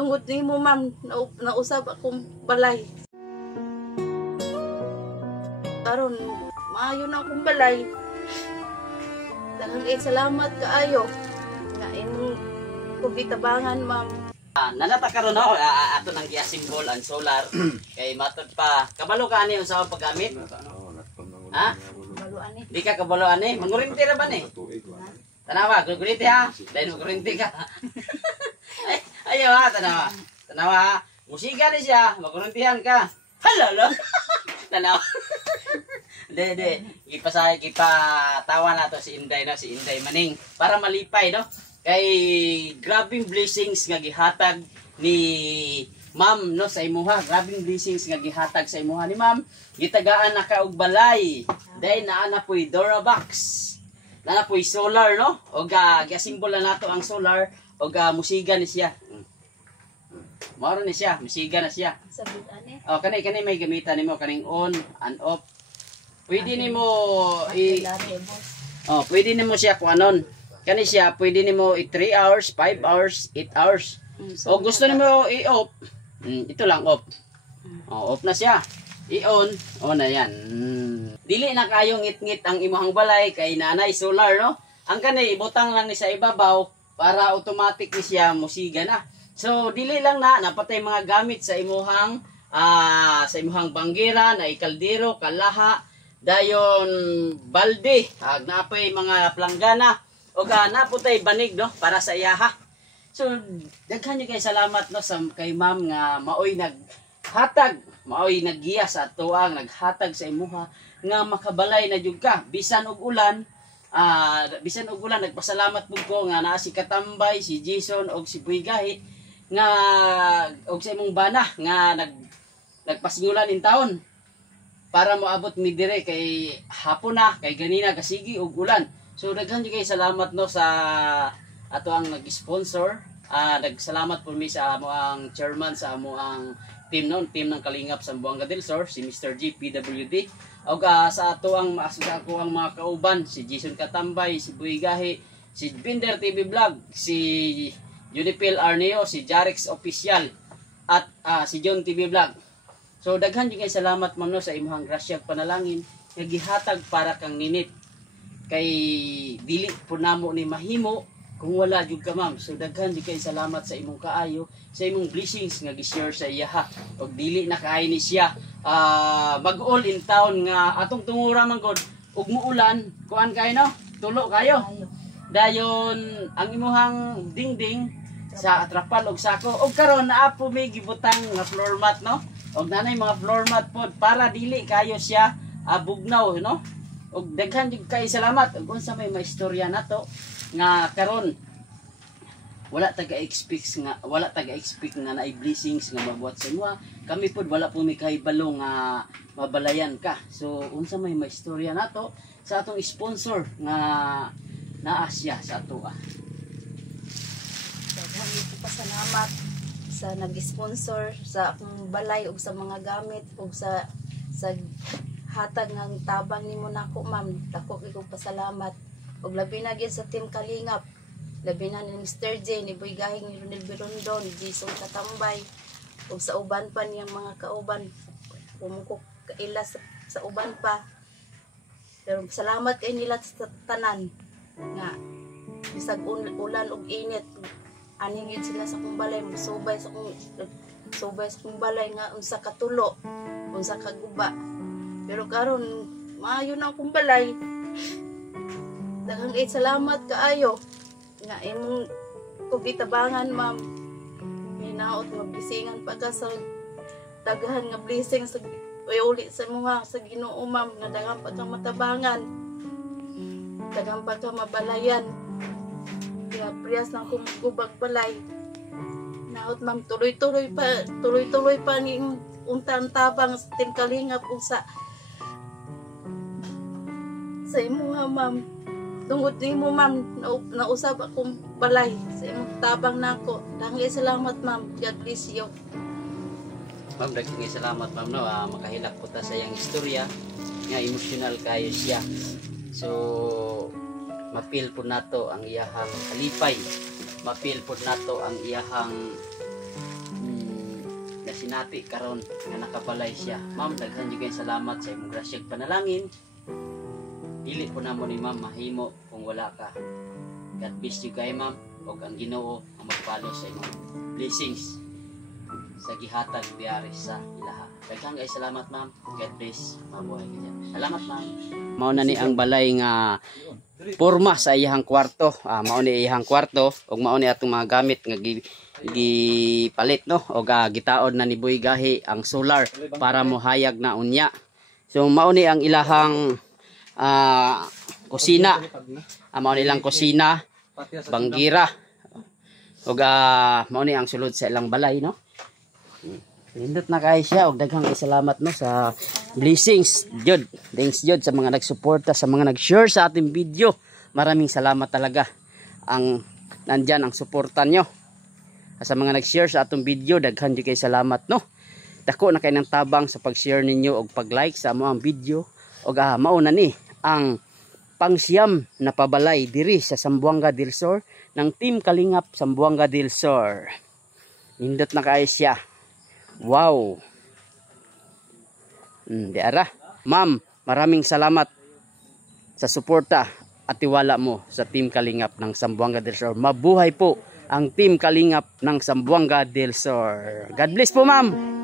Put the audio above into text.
Tungod nimo ma'am, nausab akong balay. Karon, maayo na akong balay. Daghang salamat kaayo. Nga imong kubitabangan ma'am. Nanata karon no, ato nang giasimbol ang solar kay matod pa. Kabalo ka ani sa paggamit? Ha? Kabalo ani. Di ka kabalo ani? Mangurinti ra ba ni? Tanawa, gugurinti ha. Dahil magurinti ka. Ayaw ha, tanawa. Tanawa ha. Musika ni siya, magurintihan ka. Halala. Tanawa. Hindi. Ipatawa na to si Inday no, si Inday Maning. Para malipay no. Kay grabing blessings nga gihatag ni Ma'am no sa imuha. Grabing blessings nga gihatag sa imuha ni Ma'am. Gitagaan na ka og balay. Dahil naa na po'y Durabox. Naa na po'y solar no. O giasimbol na nato ang solar. O musiga ni siya. Maro ni siya, musiga na siya. Sabit ani. O kanay may gamitan nimo kaning on and off. Pwede nimo pwede nimo siya kuanon. Kani siya pwede nimo 3 hours, 5 hours, 8 hours. O gusto nimo i-off, ito lang off. Off na siya. I-on, on na yan. Dili na kayo ngit-ngit ang imuhang balay kay nanay solar no. Ang kani ibutang lang ni sa ibabaw para automatic ni siya musiga na. So dili lang na napatay mga gamit sa imuhang banggira na ikaldero, kalaha, dayon balde, napay mga planggana o naputay banig no para sa iyaha. So daghan kay salamat no sa kay Ma'am nga maoy naghatag, maoy naggiya sa tuang naghatag sa imuha nga makabalay na jud ka bisan og ulan. Nagpasalamat pud ko nga naa si Katambay, si Jason og si Buigahi nga og sa imong bana nga nagpasingulan in taon para moabot ni dire kay hapon na kay ganina kasigi og ulan. So daghan kay salamat no sa ato ang nag-sponsor. Nagsalamat po mi sa amo ang chairman sa amo ang team ng Kalingap sa Buanga del Sur, si Mr. G PWD. O sa ato ang ako ang mga kauban, si Jason Katambay, si Buigahi, si Binder TV Vlog, si Junipil Arneo, si Jarex Official, at si John TV Vlog. So daghan kay salamat ma'am no sa imong grasya panalangin nga gihatag para kang ninit. Kay dili po namo ni mahimo kung wala jud ka ma'am. So daghan kay salamat sa imong kaayo, sa imong blessings nga gi-share sa iya ha. Og dili na kaay ni siya mag-all in town nga atong tungura man gud ug muulan, kuan kay no? Tulo kayo. Dayon ang imuhang dingding sa atrapal og sako. Og karon naa po may gibutang nga floor mat no. Og nanay mga floor mat pod para dili kayo siya bugnaw no. Og daghan jud kay salamat. Ug unsa may maistorya nato nga karon wala taga-expect nga naay blessings nga mabuhat sa imo. Kami pod wala po mi kahibalo nga mabalayan ka. So unsa may maistorya nato sa atong sponsor nga naa siya sa ato. Daghan ko pasalamat sa nag-sponsor sa akong balay ug sa mga gamit ug sa hatag ng tabang nimo nako ma'am. Dako kay kong pasalamat ug labi na gyud sa Team Kalingap. Labi na ni Mr. J, ni Buigahi, ni Ronel Birondon, ni Jason Katambay ug sa uban pa niyang mga kauban. Pumukok kaila sa uban pa. Pero salamat kay nila sa tanan nga bisag ulan ug init aning yun sila sa akong balay subay sa akong balay nga unsa katulo unsa kaguba. Pero karon maayo na akong balay. Daghang salamat kaayo nga imong kubitabangan ma'am. Hinaot magbisingan pa ka sa daghan nga blessing sa uli sa mga sa Ginoo ma'am nga daghang pa ka matabangan. Daghang pa ka mabalayan. Kaya priyas ng kubag balay. Naot ma'am tuloy-tuloy pa ni untang tabang sa Team Kalingap sa imuha ma'am. Tungod nimo ma'am nausab akong balay sa imong tabang nako. Daghang salamat ma'am. God bless you. Ma'am daghang salamat ma'am no. Makahilak po ta sa iyang istorya nga emotional kayo siya. So mapil po nato ang iyahang kalipay. Mapil po nato ang iyahang sinati karon nga nakabalay siya. Ma'am, daghan jud kay salamat sa imong grasyag panalangin. Dili po namo ni ma'am mahimo kung wala ka. God bless you kay ma'am ug ang Ginoo ang magpalo sa imong blessings sa gihatag diari sa ilaha. Daghang kay salamat ma'am. God bless. Mabuhay ka dyan. Salamat ma'am. Mao na ni ang balay nga porma sa iyang kwarto. Mao ni iyang kwarto ug mao ni atong mga gamit nga gipalit no ug gitaod na ni Boy Gahi ang solar para mohayag na unya. So mao ni ang ilahang kusina. Mao ni ilang kusina, banggira. Ug mao ni ang sulod sa ilang balay no. Lindot na kay siya og daghang salamat no sa blessings jud. Thanks jud sa mga nagsuporta, sa mga nag-share sa ating video. Maraming salamat talaga. Ang nandyan ang suporta nyo. Sa mga nag-share sa atong video, daghan jud kay salamat no. Dako na kay nang tabang sa pag-share ninyo og pag-like sa among video. Og mao na ni ang pangsiyam na pabalay diri sa Zamboanga del Sur ng Team Kalingap Zamboanga del Sur. Lindot na kay siya. Wow. Diara. Ma'am, maraming salamat sa suporta at tiwala mo sa Team Kalingap ng Zamboanga del Sur. Mabuhay po ang Team Kalingap ng Zamboanga del Sur. God bless po, ma'am.